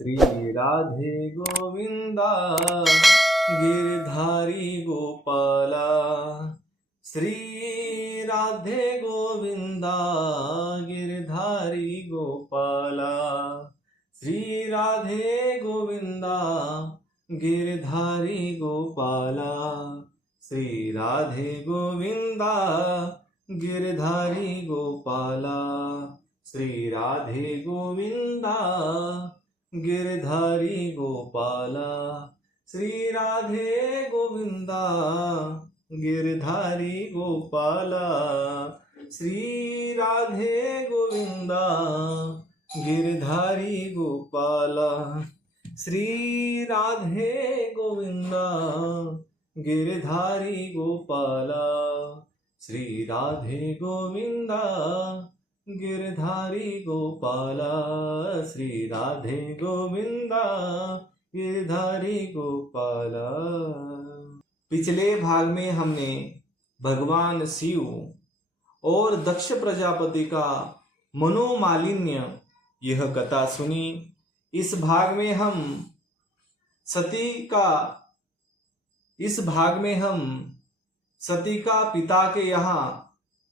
श्री राधे गोविंदा गिरधारी गोपाला। श्री राधे गोविंदा गिरधारी गोपाला। श्री राधे गोविंदा गिरधारी गोपाला। श्री राधे गोविंदा गिरधारी गोपाला। श्री राधे गोविंदा गिरधारी गोपाला। श्री राधे गोविंदा गिरधारी गोपाला। श्री राधे गोविंदा गिरधारी गोपाला। श्री राधे गोविंदा गिरधारी गोपाला। श्री राधे गोविंदा गिरधारी गोपाला। श्री राधे गोविंदा गिरधारी गोपाला। पिछले भाग में हमने भगवान शिव और दक्ष प्रजापति का मनोमालिन्य यह कथा सुनी। इस भाग में हम सती का पिता के यहाँ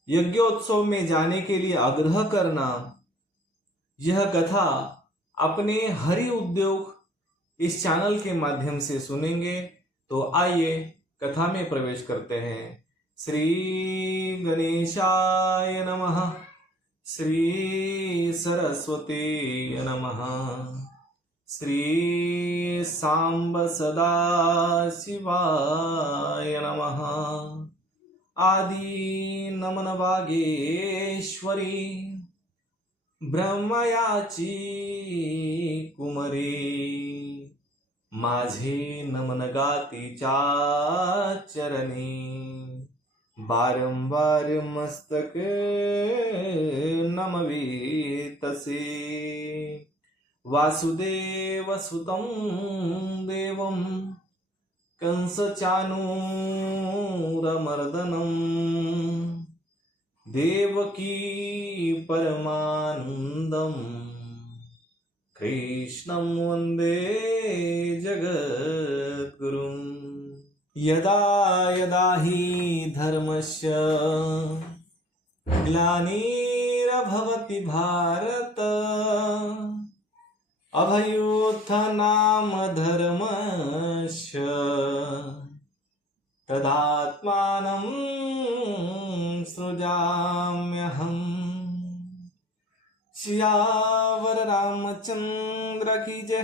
यज्ञोत्सव में जाने के लिए आग्रह करना, यह कथा अपने हरि उद्योग इस चैनल के माध्यम से सुनेंगे। तो आइए कथा में प्रवेश करते हैं। श्री गणेशाय नमः। श्री सरस्वती नमः। श्री सांब सदा शिवाय नमः। आदि नमन वागेश्वरी ब्रह्मयाची कुमरी। माझे नमन गातीच्या चरणी। बारंबार मस्तक नमवी तसे। वासुदेव सुतं देवं कंसचानूरमर्दनं। देवकी परमानन्दं कृष्णं वन्दे जगद्गुरुं। यदा यदा हि धर्मस्य ग्लानिर्भवति भारत। अभ्युत्थानं धर्मस्य तदात्मानं सृजाम्यहम्। सियावर रामचंद्र की जय।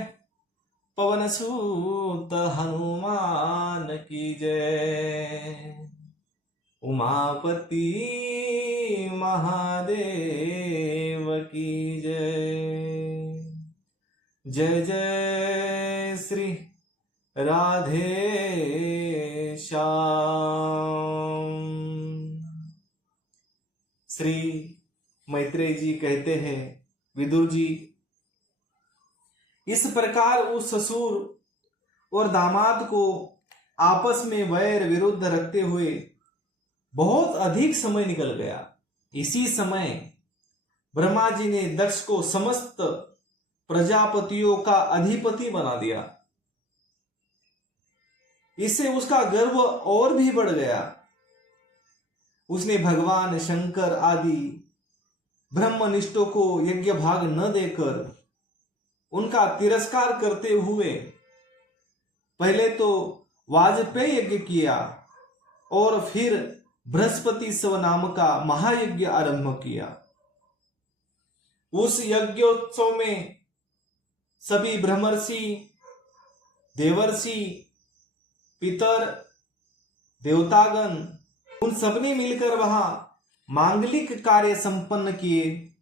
पवन सूत हनुमान की जय। उमापति महादेव की जय। जय जय श्री राधे श्याम। श्री मैत्रेय जी कहते हैं, विदुर जी, इस प्रकार उस ससुर और दामाद को आपस में वैर विरुद्ध रखते हुए बहुत अधिक समय निकल गया। इसी समय ब्रह्मा जी ने दक्ष को समस्त प्रजापतियों का अधिपति बना दिया। इससे उसका गर्व और भी बढ़ गया। उसने भगवान शंकर आदि ब्रह्मनिष्ठों को यज्ञ भाग न देकर उनका तिरस्कार करते हुए पहले तो वाजपेय यज्ञ किया और फिर बृहस्पति स्व नाम का महायज्ञ आरंभ किया। उस यज्ञोत्सव में सभी ब्रह्मर्षि, देवर्षि, पितर, देवतागण उन सबने मिलकर वहां मांगलिक कार्य संपन्न किए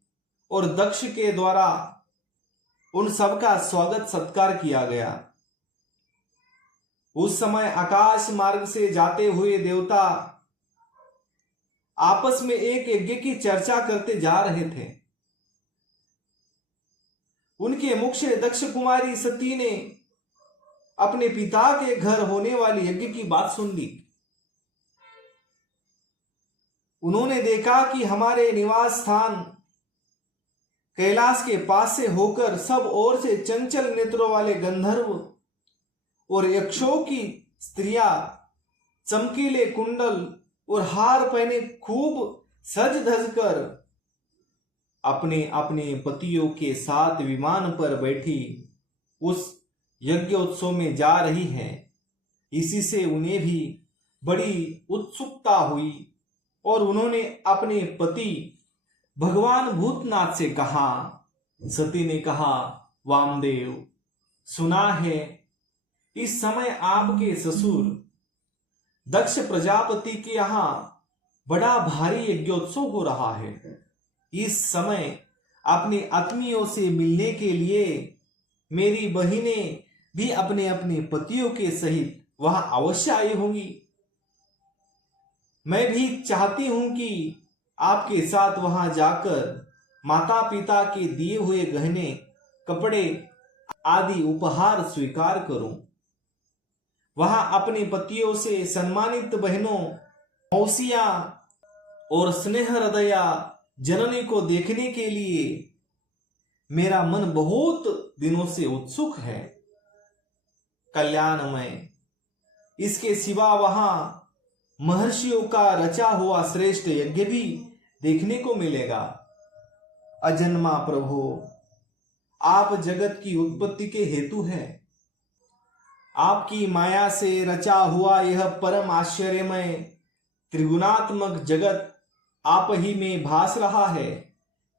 और दक्ष के द्वारा उन सबका स्वागत सत्कार किया गया। उस समय आकाश मार्ग से जाते हुए देवता आपस में एक यज्ञ की चर्चा करते जा रहे थे। उनके मुख से दक्ष कुमारी सती ने अपने पिता के घर होने वाले यज्ञ की बात सुन ली। उन्होंने देखा कि हमारे निवास स्थान कैलाश के पास से होकर सब ओर से चंचल नेत्रों वाले गंधर्व और यक्षों की स्त्रियां चमकीले कुंडल और हार पहने खूब सज धज कर अपने अपने पतियों के साथ विमान पर बैठी उस यज्ञोत्सव में जा रही हैं। इसी से उन्हें भी बड़ी उत्सुकता हुई और उन्होंने अपने पति भगवान भूतनाथ से कहा। सती ने कहा, वामदेव, सुना है इस समय आपके ससुर दक्ष प्रजापति के यहाँ बड़ा भारी यज्ञोत्सव हो रहा है। इस समय अपने आत्मियों से मिलने के लिए मेरी बहिनें भी अपने अपने पतियों के सहित वहां अवश्य आई होंगी। मैं भी चाहती हूं कि आपके साथ वहां जाकर माता पिता के दिए हुए गहने, कपड़े आदि उपहार स्वीकार करूं। वहां अपने पतियों से सम्मानित बहनों, मौसियां और स्नेह हृदया जननी को देखने के लिए मेरा मन बहुत दिनों से उत्सुक है। कल्याणमय, इसके सिवा वहां महर्षियों का रचा हुआ श्रेष्ठ यज्ञ भी देखने को मिलेगा। अजन्मा प्रभु, आप जगत की उत्पत्ति के हेतु हैं। आपकी माया से रचा हुआ यह परम आश्चर्यमय त्रिगुणात्मक जगत आप ही में भास रहा है,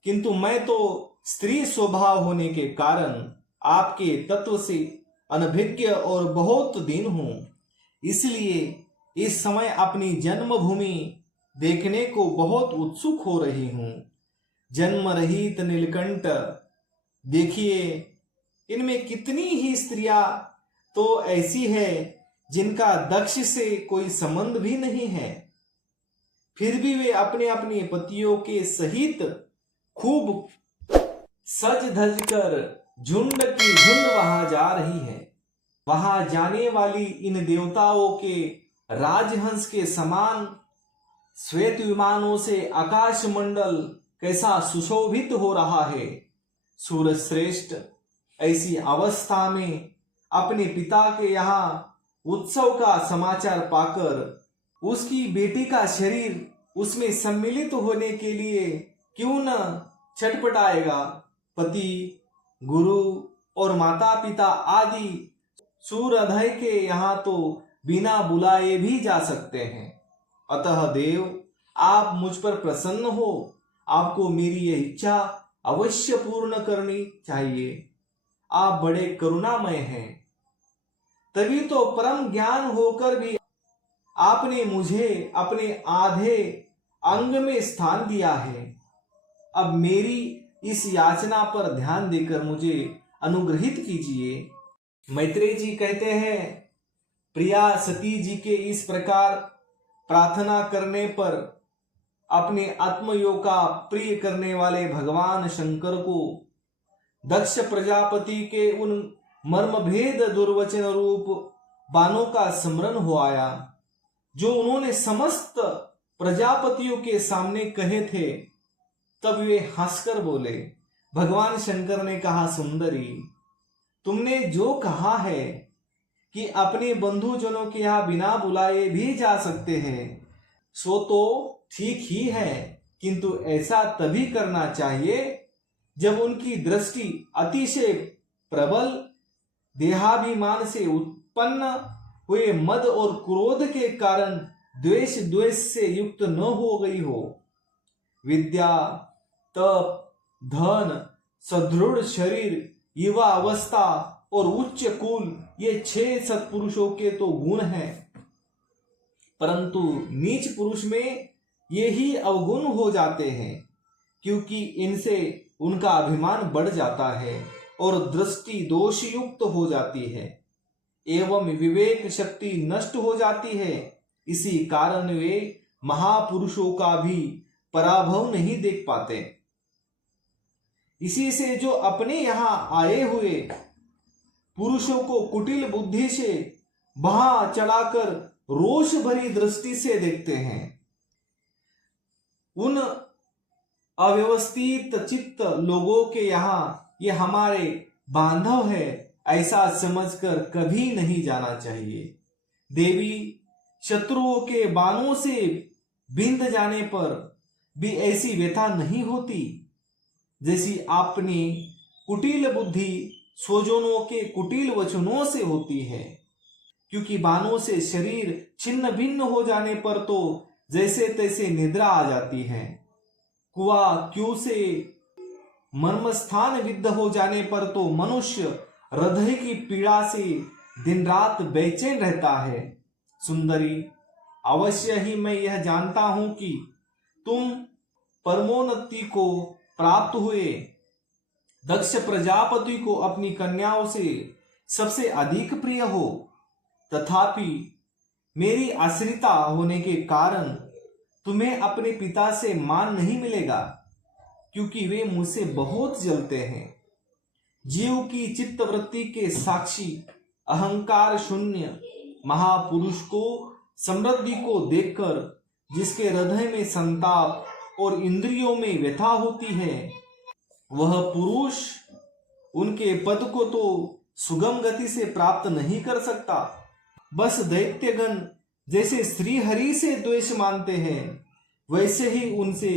किंतु मैं तो स्त्री स्वभाव होने के कारण आपके तत्व से अनभिज्ञ और बहुत दीन हूं। इसलिए इस समय अपनी जन्मभूमि देखने को बहुत उत्सुक हो रही हूं। जन्म रहित नीलकंठ, देखिए इनमें कितनी ही स्त्रियां तो ऐसी है जिनका दक्ष से कोई संबंध भी नहीं है, फिर भी वे अपने अपने पतियों के सहित खूब सज धज कर झुंड की झुंड वहां जा रही है। वहां जाने वाली इन देवताओं के राजहंस के समान श्वेत विमानों से आकाश मंडल कैसा सुशोभित हो रहा है। सूरज श्रेष्ठ ऐसी अवस्था में अपने पिता के यहाँ उत्सव का समाचार पाकर उसकी बेटी का शरीर उसमें सम्मिलित होने के लिए क्यों न छटपटाएगा। पति, गुरु और माता पिता आदि सूर्योदय के यहाँ तो बिना बुलाए भी जा सकते हैं। अतः देव, आप मुझ पर प्रसन्न हो। आपको मेरी यह इच्छा अवश्य पूर्ण करनी चाहिए। आप बड़े करुणामय हैं, तभी तो परम ज्ञान होकर भी आपने मुझे अपने आधे अंग में स्थान दिया है। अब मेरी इस याचना पर ध्यान देकर मुझे अनुग्रहित कीजिए। मैत्रेय जी कहते हैं, प्रिया सती जी के इस प्रकार प्रार्थना करने पर अपने आत्मयोग का प्रिय करने वाले भगवान शंकर को दक्ष प्रजापति के उन मर्मभेद दुर्वचन रूप बाणों का स्मरण हो आया, जो उन्होंने समस्त प्रजापतियों के सामने कहे थे। तब वे हंसकर बोले। भगवान शंकर ने कहा, सुंदरी, तुमने जो कहा है कि अपने बंधुजनों के यहाँ बिना बुलाए भी जा सकते हैं, सो तो ठीक ही है, किंतु ऐसा तभी करना चाहिए जब उनकी दृष्टि अतिशय प्रबल देहाभिमान से उत्पन्न हुए मद और क्रोध के कारण द्वेष से युक्त न हो गई हो। विद्या, तप, धन, सदृढ़ शरीर, युवा अवस्था और उच्च कुल, ये 6 सत्पुरुषों के तो गुण हैं, परंतु नीच पुरुष में ये ही अवगुण हो जाते हैं, क्योंकि इनसे उनका अभिमान बढ़ जाता है और दृष्टि दोष युक्त हो जाती है एवं विवेक शक्ति नष्ट हो जाती है। इसी कारण वे महापुरुषों का भी पराभव नहीं देख पाते। इसी से जो अपने यहां आए हुए पुरुषों को कुटिल बुद्धि से वहां चढ़ाकर रोष भरी दृष्टि से देखते हैं, उन अव्यवस्थित चित्त लोगों के यहाँ ये हमारे बांधव है ऐसा समझकर कभी नहीं जाना चाहिए। देवी शत्रुओं के बाणों से बिंध जाने पर भी ऐसी व्यथा नहीं होती जैसी आपने कुटिल बुद्धि स्वजनों के कुटिल वचनों से होती है। क्योंकि बाणों से शरीर छिन्न भिन्न हो जाने पर तो जैसे तैसे निद्रा आ जाती है। कुआ क्यों से मर्मस्थान विद्ध हो जाने पर तो मनुष्य हृदय की पीड़ा से दिन रात बेचैन रहता है। सुंदरी, अवश्य ही मैं यह जानता हूं कि तुम परमोन्नति को प्राप्त हुए दक्ष प्रजापति को अपनी कन्याओं से सबसे अधिक प्रिय हो, तथापि मेरी आश्रिता होने के कारण तुम्हें अपने पिता से मान नहीं मिलेगा, क्योंकि वे मुझसे बहुत जलते हैं। जीव की चित्तवृत्ति के साक्षी अहंकार शून्य महापुरुष को समृद्धि को देखकर जिसके हृदय में संताप और इंद्रियों में व्यथा होती है, वह पुरुष उनके पद को तो सुगम गति से प्राप्त नहीं कर सकता। बस दैत्यगण जैसे श्री हरि से द्वेष मानते हैं, वैसे ही उनसे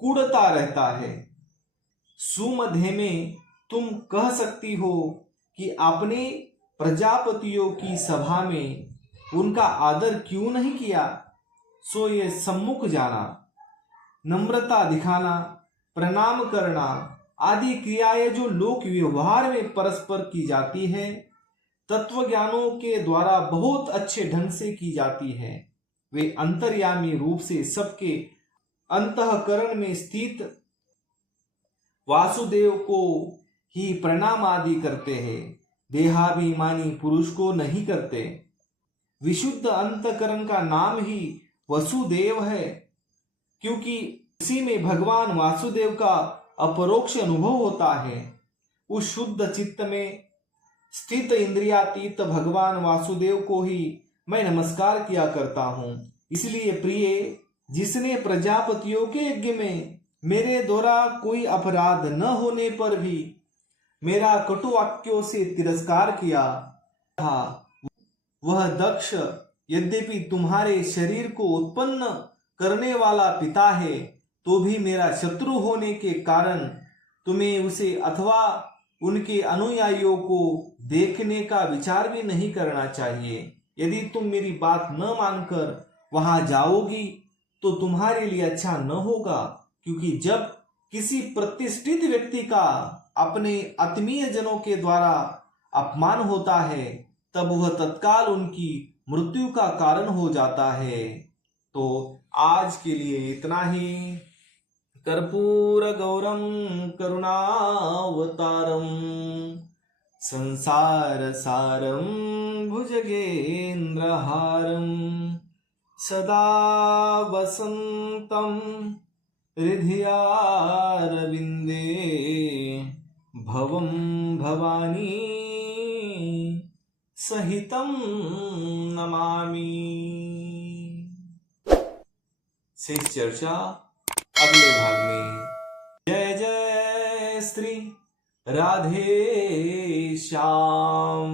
कूड़ता रहता है। सुमध्य में तुम कह सकती हो कि आपने प्रजापतियों की सभा में उनका आदर क्यों नहीं किया, सो ये सम्मुख जाना, नम्रता दिखाना, प्रणाम करना आदि क्रियाएं जो लोक व्यवहार में परस्पर की जाती है, तत्वज्ञानों के द्वारा बहुत अच्छे ढंग से की जाती है। वे अंतर्यामी रूप से सबके अंतःकरण में स्थित वासुदेव को ही प्रणाम आदि करते हैं, देहाभिमानी पुरुष को नहीं करते। विशुद्ध अंतःकरण का नाम ही वसुदेव है, क्योंकि उसी में भगवान वासुदेव का अपरोक्ष अनुभव होता है। उस शुद्ध चित्त में स्थित इंद्रियातीत भगवान वासुदेव को ही मैं नमस्कार किया करता हूँ। इसलिए प्रिय, जिसने प्रजापतियों के यज्ञ में मेरे द्वारा कोई अपराध न होने पर भी मेरा कटु वाक्यों से तिरस्कार किया था, वह दक्ष यद्यपि तुम्हारे शरीर को उत्पन्न करने वाला पिता है, तो भी मेरा शत्रु होने के कारण तुम्हें उसे अथवा उनके अनुयायियों को देखने का विचार भी नहीं करना चाहिए। यदि तुम मेरी बात न मानकर वहां जाओगी तो तुम्हारे लिए अच्छा न होगा, क्योंकि जब किसी प्रतिष्ठित व्यक्ति का अपने आत्मीय जनों के द्वारा अपमान होता है, तब वह तत्काल उनकी मृत्यु का कारण हो जाता है। तो आज के लिए इतना ही। कर्पूर गौरम करुणावतारम संसार सारम भुजगेन्द्रहारम सदा वसंतम हृदयारविंदे भवं भवानी सहितं नमामि। शेष चर्चा अगले भाग में। जय जय श्री राधे श्याम।